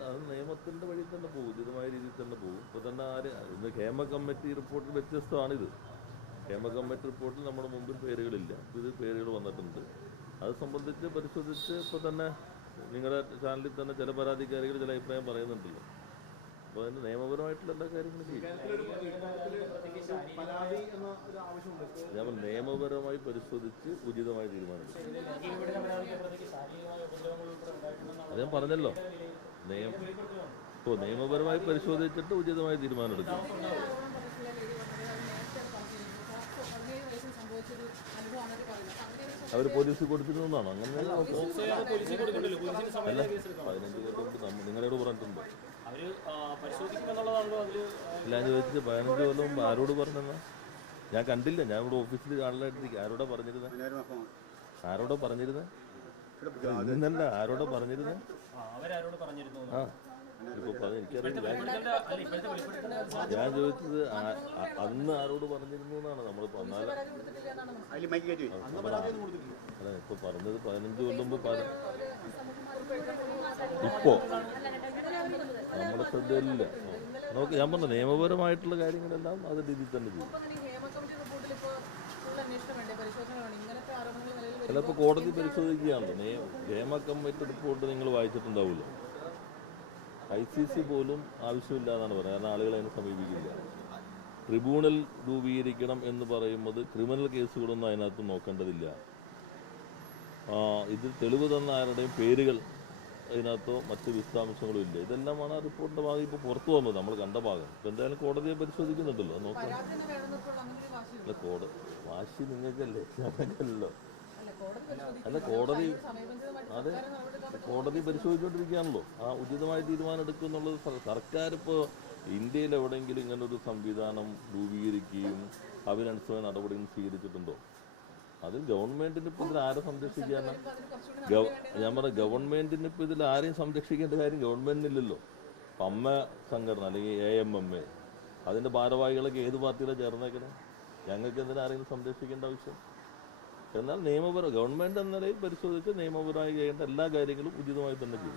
അത് നിയമത്തിൻ്റെ വഴി തന്നെ പോകും, ഉചിതമായ രീതിയിൽ തന്നെ പോകും. ഇപ്പോൾ തന്നെ ഇന്ന് ഹേമ കമ്മിറ്റി റിപ്പോർട്ടിൽ വ്യത്യസ്തമാണിത്. ഹേമ കമ്മിറ്റി റിപ്പോർട്ടിൽ നമ്മുടെ മുമ്പിൽ പേരുകളില്ല, ഇത് പേരുകൾ വന്നിട്ടുണ്ട്. അത് സംബന്ധിച്ച് പരിശോധിച്ച് ഇപ്പോൾ തന്നെ നിങ്ങളുടെ ചാനലിൽ തന്നെ ചില പരാതിക്കാരികൾ ചില അഭിപ്രായം പറയുന്നുണ്ടല്ലോ. അപ്പോൾ അതിന് നിയമപരമായിട്ടുള്ള എല്ലാ കാര്യങ്ങളും ചെയ്യും. ഞാൻ നിയമപരമായി പരിശോധിച്ച് ഉചിതമായ തീരുമാനമെടുക്കും. അത് ഞാൻ പറഞ്ഞല്ലോ, നിയമപരമായി പരിശോധിച്ചിട്ട് ഉചിതമായ തീരുമാനമെടുക്കും. അവർ പോലീസിൽ കൊടുത്തിരുന്നതാണോ? അങ്ങനെ അല്ല, 15 കൊല്ലം നിങ്ങളോട് പറഞ്ഞിട്ടുണ്ടോ? ഇല്ല, ഞാൻ ചോദിച്ചത് 15 കൊല്ലം മുമ്പ് ആരോട് പറഞ്ഞെന്നാ? ഞാൻ കണ്ടില്ല, ഞാൻ ഇവിടെ ഓഫീസിൽ കാണലായിട്ടിരിക്കും. ആരോടാ പറഞ്ഞിരുന്നത്? ഇന്നല്ല, ആരോടാ പറഞ്ഞിരുന്നത്? ആ, ഇപ്പൊ എനിക്കറിയില്ല. ഞാൻ ചോദിച്ചത് അന്ന് ആരോട് പറഞ്ഞിരുന്നു എന്നാണ്. നമ്മളിപ്പോ അല്ല, ഇപ്പൊ പറഞ്ഞത് 15 കൊല്ലം മുമ്പ് ഇപ്പോ നമ്മുടെ ശ്രദ്ധയിലില്ല. നമുക്ക് ഞാൻ പറഞ്ഞ നിയമപരമായിട്ടുള്ള കാര്യങ്ങളെല്ലാം അത് രീതിയിൽ തന്നെ ചെയ്യും. ചിലപ്പോൾ കോടതി പരിശോധിക്കുകയാണല്ലോ. ഹേമ കമ്മിറ്റി റിപ്പോർട്ട് നിങ്ങൾ വായിച്ചിട്ടുണ്ടാവുമല്ലോ. ICC പോലും ആവശ്യമില്ലാന്നാണ് പറയുന്നത്. കാരണം ആളുകൾ അതിനെ സമീപിക്കില്ല. ട്രിബ്യൂണൽ രൂപീകരിക്കണം എന്ന് പറയുന്നത് ക്രിമിനൽ കേസുകളൊന്നും അതിനകത്ത് നോക്കേണ്ടതില്ല. ഇതിൽ തെളിവ് തന്ന ആരുടെയും പേരുകൾ അതിനകത്തോ മറ്റ് വിശദാംശങ്ങളും ഇല്ല. ഇതെല്ലാമാണ് ആ റിപ്പോർട്ടിൻ്റെ ഭാഗം ഇപ്പോൾ പുറത്തു വന്നത്, നമ്മൾ കണ്ട ഭാഗം. ഇപ്പം എന്തായാലും കോടതിയെ പരിശോധിക്കുന്നുണ്ടല്ലോ, നോക്കാം. അല്ല, വാശി നിങ്ങൾക്കല്ലേ, ഞങ്ങൾക്കല്ലോ. അല്ല, കോടതി പരിശോധിച്ചുകൊണ്ടിരിക്കുകയാണല്ലോ. ആ ഉചിതമായ തീരുമാനം എടുക്കും എന്നുള്ളത് സർക്കാർ. ഇപ്പോൾ ഇന്ത്യയിൽ എവിടെയെങ്കിലും ഇങ്ങനൊരു സംവിധാനം രൂപീകരിക്കുകയും അതിനനുസരിച്ച് നടപടികൾ സ്വീകരിച്ചിട്ടുണ്ടോ? അതിൽ ഗവൺമെന്റിന് ഇപ്പോൾ ഇതിൽ ആരെ സംരക്ഷിക്കാനാണ്? ഞാൻ പറഞ്ഞ ഗവൺമെന്റിന് ഇപ്പോൾ ഇതിൽ ആരെയും സംരക്ഷിക്കേണ്ട കാര്യം ഗവൺമെന്റിനില്ലല്ലോ. ഇപ്പം അമ്മ സംഘടന അല്ലെങ്കിൽ AMMA അതിൻ്റെ ഭാരവാഹികളൊക്കെ ഏത് പാർട്ടിയിലാണ് ചേർന്നേക്കണേ? ഞങ്ങൾക്ക് എന്തിനാ ആരെങ്കിലും സംരക്ഷിക്കേണ്ട ആവശ്യം? എന്നാൽ ഗവൺമെന്റ് എന്ന നിലയിൽ പരിശോധിച്ച് നിയമപരമായി ചെയ്യേണ്ട എല്ലാ കാര്യങ്ങളും ഉചിതമായി തന്നെ ചെയ്യും.